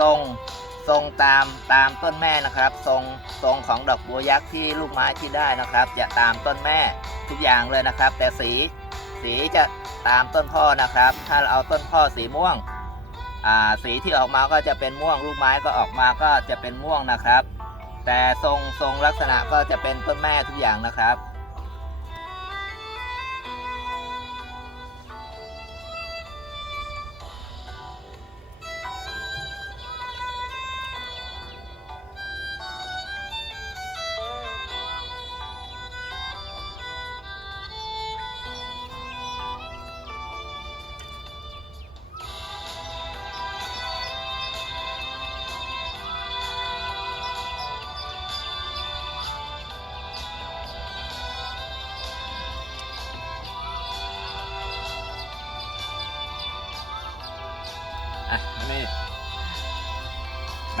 ทรงทรงตามตามต้นแม่นะครับ ทรงทรงของดอกบัวยักษ์ที่ลูกไม้ที่ได้นะครับ จะตามต้นแม่ทุกอย่างเลยนะครับ แต่สีสีจะตามต้นพ่อนะครับ ถ้าเราเอาต้นพ่อสีม่วงสีที่ออกมาก็จะเป็นม่วงลูกไม้ก็ออกมาก็จะเป็นม่วงนะครับ แต่ทรงทรงลักษณะก็จะเป็นต้นแม่ทุกอย่างนะครับ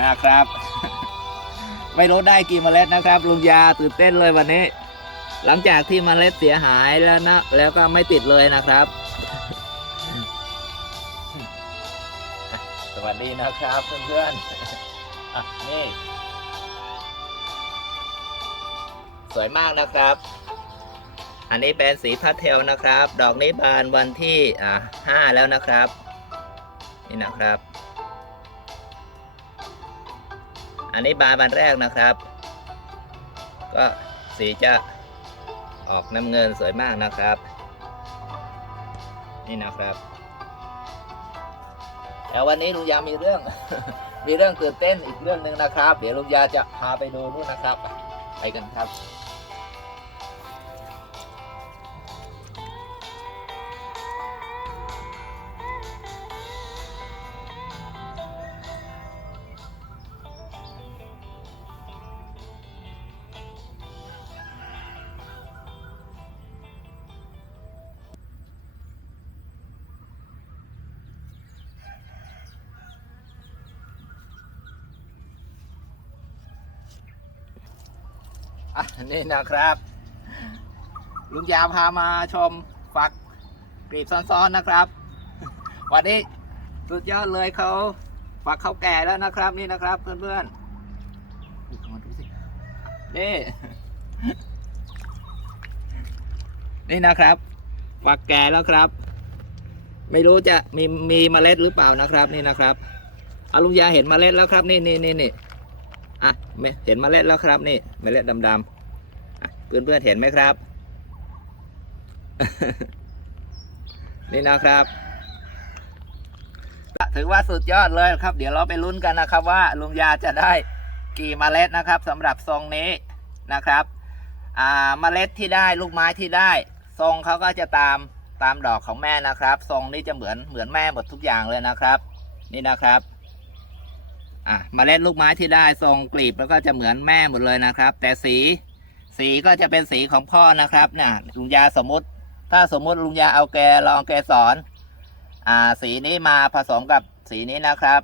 นะครับ ไม่รู้ได้กี่เมล็ดนะครับ ลุงยาตื่นเต้นเลยวันนี้ หลังจากที่เมล็ดเสียหายแล้วนะ แล้วก็ไม่ติดเลยนะครับ สวัสดีนะครับเพื่อนๆอะนี่ สวยมากนะครับอันนี้เป็นสีพาสเทลนะครับ ดอกนี้บานวันที่อ่าห้าแล้วนะครับ นี่นะครับ อันนี้บานบานแรกนะครับ ก็สีจะออกน้ำเงินสวยมากนะครับ นี่นะครับ แต่วันนี้ลุงยามีเรื่อง มีเรื่องตื่นเต้นอีกเรื่องหนึ่งนะครับ เดี๋ยวลุงยาจะพาไปดูนู่นนะครับ ไปกันครับ อะนี่นะครับ ลุงยาพามาชมฝักกรีบซ้อนๆนะครับ วันนี้สุดยอดเลยเขาฝักเขาแก่แล้วนะครับนี่นะครับ เพื่อนๆมาดูสินี่นี่นะครับ ฝักแก่แล้วครับ ไม่รู้จะมีมีเมล็ดหรือเปล่านะครับ นี่นะครับอาลุงยาเห็นเมล็ดแล้วครับ นี่นี่นี่นี่ อะเห็นเมล็ดแล้วครับนี่เมล็ดดำๆเพื่อนๆเห็นไหมครับ นี่นะครับถือว่าสุดยอดเลยครับ เดี๋ยวเราไปลุ้นกันนะครับว่าลุงยาจะได้กี่เมล็ดนะครับสำหรับทรงนี้นะครับ อ่าเมล็ดที่ได้ลูกไม้ที่ได้ ทรงเขาก็จะตามตามดอกของแม่นะครับ ทรงนี้จะเหมือนเหมือนแม่หมดทุกอย่างเลยนะครับ นี่นะครับ อะเมล็ดลูกไม้ที่ได้ทรงกลีบแล้วก็จะเหมือนแม่หมดเลยนะครับ แต่สีสีก็จะเป็นสีของพ่อนะครับเนี่ยลุงยาสมมติ ถ้าสมมุติลุงยาเอาแกลองแกสอนอ่าสีนี้มาผสมกับสีนี้นะครับ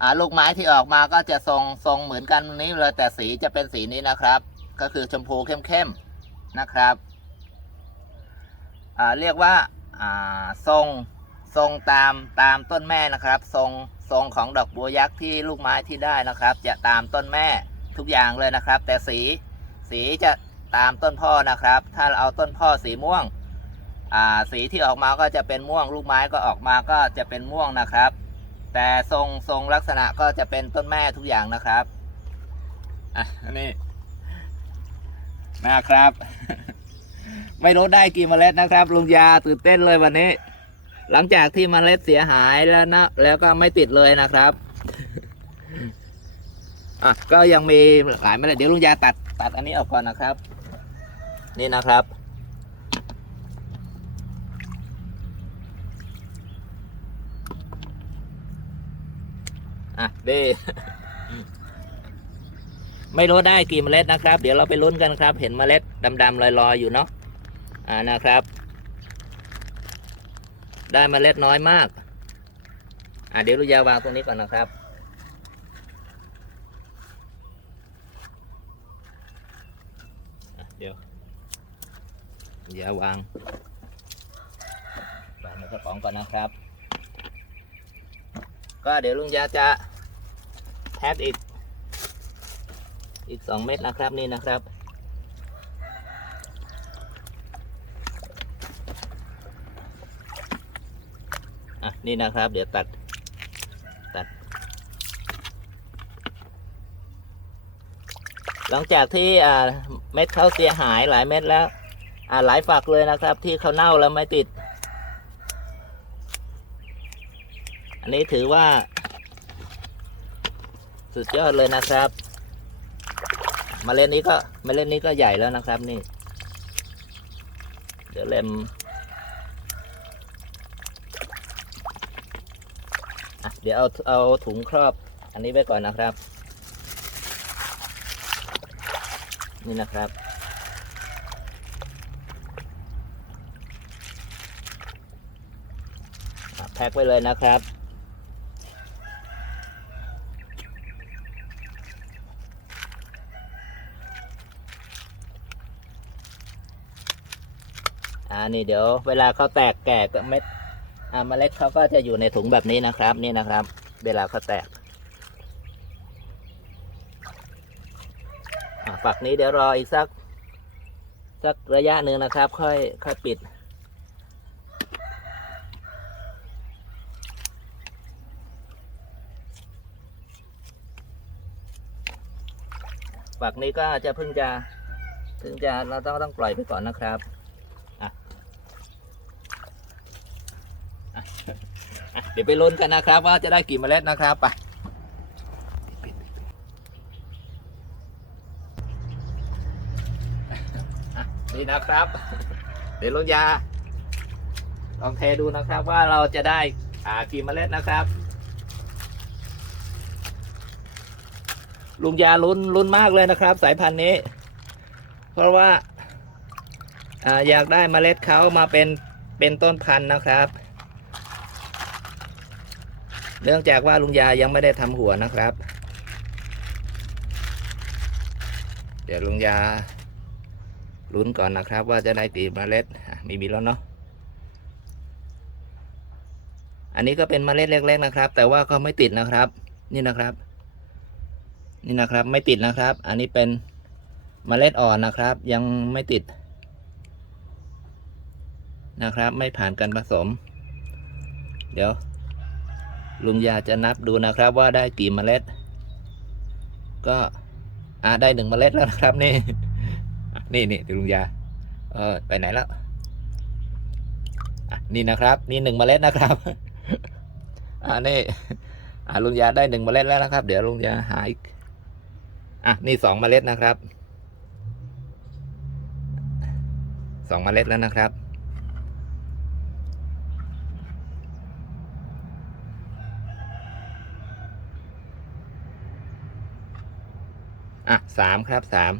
อ่าลูกไม้ที่ออกมาก็จะทรงทรงเหมือนกันนี้เลยแต่สีจะเป็นสีนี้นะครับ ก็คือชมพูเข้มๆนะครับอ่าเรียกว่าอ่าทรงทรงตามตามต้นแม่นะครับ ทรง ทรงของดอกบัวยักษ์ที่ลูกไม้ที่ได้นะครับ จะตามต้นแม่ทุกอย่างเลยนะครับ แต่สีสีจะตามต้นพ่อนะครับ ถ้าเราเอาต้นพ่อสีม่วงสีที่ออกมาก็จะเป็นม่วง ลูกไม้ก็ออกมาก็จะเป็นม่วงนะครับ แต่ทรงทรงลักษณะก็จะเป็นต้นแม่ทุกอย่างนะครับอะอันนี้นะครับ ไม่รู้ได้กี่เมล็ดนะครับลุงยาตื่นเต้นเลยวันนี้ หลังจากที่เมล็ดเสียหายแล้วนะ แล้วก็ไม่ติดเลยนะครับอะก็ยังมีหลายเมล็ดเดี๋ยวลุงยาตัดตัดอันนี้ออกก่อนนะครับ นี่นะครับ อะดีไม่รู้ได้กี่เมล็ดนะครับ เดี๋ยวเราไปลุ้นกันครับ เห็นเมล็ดดำๆลอยๆอยู่เนาะอ่านะครับ ได้เมล็ดน้อยมาก อ่าเดี๋ยวลุงยาวางตรงนี้ก่อนนะครับ เดี๋ยวยววางวางในกระป๋องก่อนนะครับ ก็เดี๋ยวลุงยาจะแพ็คอีก อีกสองเม็ดนะครับนี่นะครับ นี่นะครับ เดี๋ยวตัดตัด หลังจากที่อ่าเม็ดเขาเสียหายหลายเม็ดแล้ว อ่าหลายฝักเลยนะครับ ที่เขาเน่าแล้วไม่ติด อันนี้ถือว่า สุดยอดเลยนะครับมาเล็ดนี้ก็มาเล็ดนี้ก็ใหญ่แล้วนะครับนี่ เดี๋ยวเล็มอะเดี๋ยวเอาเอาถุงครอบอันนี้ไว้ก่อนนะครับ นี่นะครับแพ็คไว้เลยนะครับอ่านี่เดี๋ยวเวลาเขาแตกแก่ก็เม็ด อ่าเมล็ดเขาก็จะอยู่ในถุงแบบนี้นะครับ นี่นะครับ เวลาเขาแตกอ่าฝักนี้เดี๋ยวรออีกสักสักระยะหนึ่งนะครับ ค่อยค่อยปิด ฝักนี้ก็จะเพิ่งจะเพิ่งจะเราต้องต้องปล่อยไปก่อนนะครับอะอะอะ เดี๋ยวไปลุ้นกันนะครับ ว่าจะได้กี่เมล็ดนะครับไปนี่นะครับ เดี๋ยวลุงยา ลองเทดูนะครับว่าเราจะได้อ่ากี่เมล็ดนะครับ ลุงยาลุ้นลุ้นมากเลยนะครับ สายพันธุ์นี้ เพราะว่า อ่าอยากได้เมล็ดเขามาเป็นเป็นต้นพันธุ์นะครับ เนื่องจากว่าลุงยายังไม่ได้ทำหัวนะครับ เดี๋ยวลุงยาลุ้นก่อนนะครับ ว่าจะได้กี่เมล็ดอะมีมีแล้วเนาะอันนี้ก็เป็นเมล็ดเล็ก ๆนะครับ แต่ว่าเขาไม่ติดนะครับ นี่นะครับ นี่นะครับไม่ติดนะครับ อันนี้เป็นเมล็ดอ่อนนะครับ ยังไม่ติดนะครับ ไม่ผ่านการผสม เดี๋ยว ลุงยาจะนับดูนะครับว่าได้กี่เมล็ด ก็อ่าได้หนึ่งเมล็ดแล้วนะครับนี่ นี่นี่เดี๋ยวลุงยา เออไปไหนแล้วอะนี่นะครับ นี่หนึ่งเมล็ดนะครับ อ่านี่อ่าลุงยาได้หนึ่งเมล็ดแล้วนะครับ เดี๋ยวลุงยาหาอีกอะนี่สองเมล็ดนะครับสองเมล็ดแล้วนะครับ อะสามครับสาม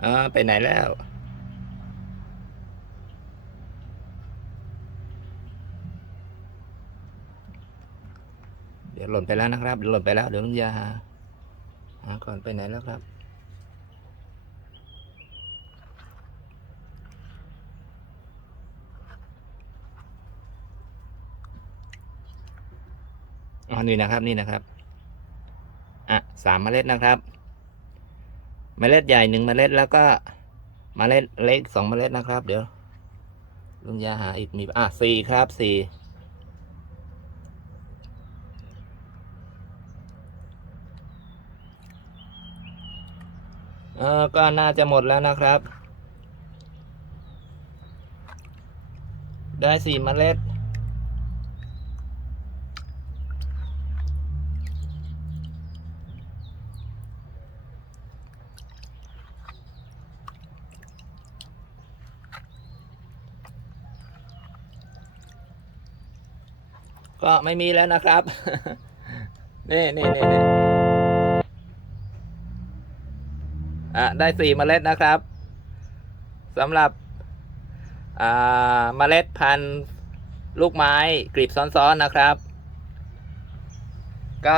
อ่าไปไหนแล้วเดี๋ยวหล่นไปแล้วนะครับเดี๋ยวหล่นไปแล้ว เดี๋ยวลุงยาหาหาก่อนไปไหนแล้วครับ นี่นะครับนี่นะครับ อะสามเมล็ดนะครับ เมล็ดใหญ่หนึ่งเมล็ดแล้วก็เมล็ดเล็กสองเมล็ดนะครับ เดี๋ยวลุงยาหาอีกมีอะสี่ครับสี่เออก็น่าจะหมดแล้วนะครับ ได้สี่เมล็ด ก็ไม่มีแล้วนะครับนี่นี่นี่นี่อะได้สี่เมล็ดนะครับสำหรับอ่าเมล็ดพันธุ์ลูกไม้กลีบซ้อนๆนะครับ ก็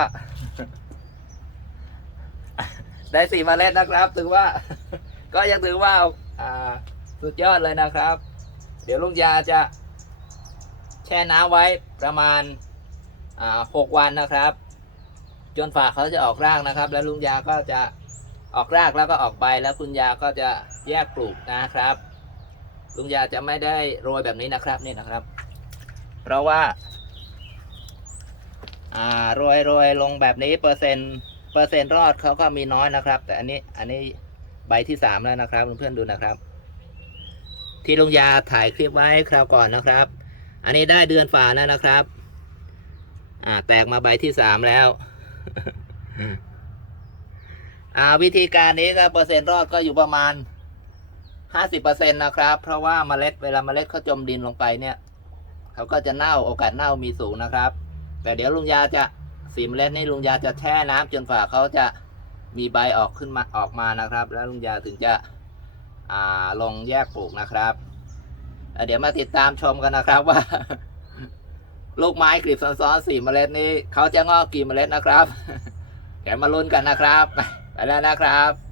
ได้สี่เมล็ดนะครับ ถือว่า ก็ยังถือว่าอ่าสุดยอดเลยนะครับ เดี๋ยวลุงยาจะ ช่น้ำไว้ประมาณาหกวันนะครับ จนฝากเขาจะออกรากนะครับ แล้วลุงยาก็จะออกรากแล้วก็ออกใบแล้วคุณยาก็จะแยกปลูกนะครับ ลุงยาจะไม่ได้โรยแบบนี้นะครับนี่นะครับ เพราะว่าอ่าโรยโรยลงแบบนี้เปอร์เซ็นต์เปอร์เซ็นต์รอดเขาก็มีน้อยนะครับ แต่อันนี้อันนี้ใบที่สามแล้วนะครับเพื่อนๆดูนะครับ ที่ลุงยาถ่ายคลิปไว้คราวก่อนนะครับ อันนี้ได้เดือนฝ่าแล้วนะครับ อ่า แตกมาใบที่สามแล้ว อ่า วิธีการนี้ก็เปอร์เซ็นต์รอดก็อยู่ประมาณห้าสิบเปอร์เซ็นต์นะครับ เพราะว่าเมล็ดเวลาเมล็ดเขาจมดินลงไปเนี่ย เขาก็จะเน่าโอกาสเน่ามีสูงนะครับ แต่เดี๋ยวลุงยาจะสีเมล็ดนี่ลุงยาจะแช่น้ำจนฝ่าเขาจะมีใบออกขึ้นมาออกมานะครับ แล้วลุงยาถึงจะ อ่าลงแยกปลูกนะครับ เดี๋ยวมาติดตามชมกันนะครับว่า ลูกไม้กลีบซ้อนๆสี่เมล็ดนี้เขาจะงอกกี่เมล็ดนะครับ เดี๋ยวมาลุ้นกันนะครับ ไปแล้วนะครับ